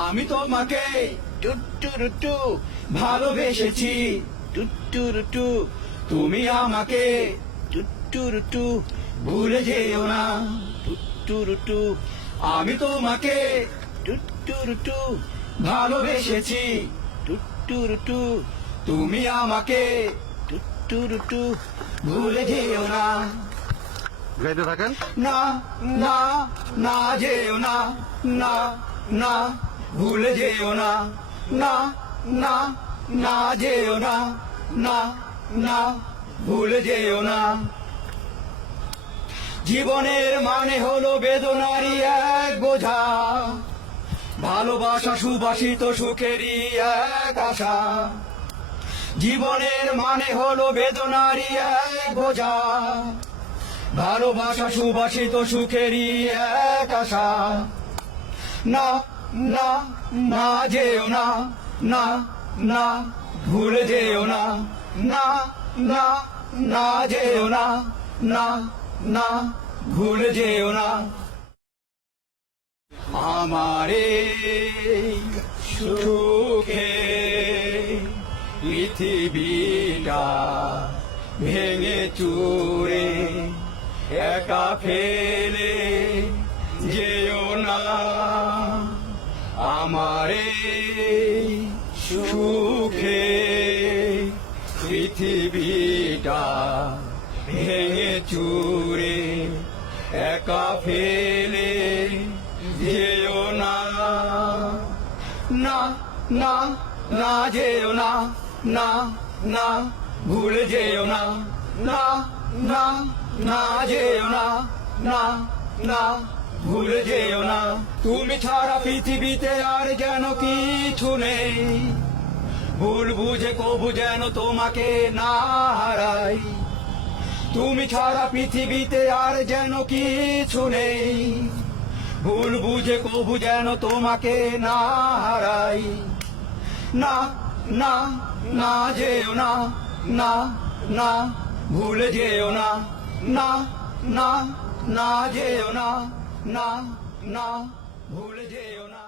আমি তোমাকে টুট্টুরুটু ভালোবেসেছি, টুট্টুরুটু তুমি আমাকে টুট্টুরুটু ভুলে যেও না, টুট্টুরুটু আমি তোমাকে টুট্টুরুটু ভালোবেসেছি, টুট্টুরুটু তুমি আমাকে টুট্টুরুটু ভুলে যেও না। গাইতে থাকেন। না না না যেও না, না না ভুলে যেও না, না না না যেও না, না না ভুলে যেও না। জীবনের মানে হলো বেদনারই এক বোঝা, ভালোবাসা সুবাসিত সুখেরই এক আশা। জীবনের মানে হলো বেদনারই এক বোঝা, ভালোবাসা সুবাসিত সুখেরই এক আশা। না না না যেও না, না না ভুলে যেও না, না না না যেও না, না না ভুলে যেও না। আমারে সুখে পৃথিবীটা ভেঙে চুরে একা ফেলে যেও না। আমারে সুখে পৃথিবীটা ভেঙে চুরে একা ফেলে যেও না। না না না যেও না, না না ভুলে যেও না, না না না যেও না, না না ভুলে যেও না। তুমি ছাড়া পৃথিবীতে আর যেন কিছু নেই, ভুল বুঝে কবু যেন তোমাকে না হারাই। তুমি ছাড়া পৃথিবীতে আর যেন কিছু নেই, ভুল বুঝে কবু যেন তোমাকে না হারাই। না না না যেও না, না না ভুলে যেও না, না না না যেও না, না না ভুলে যেও না।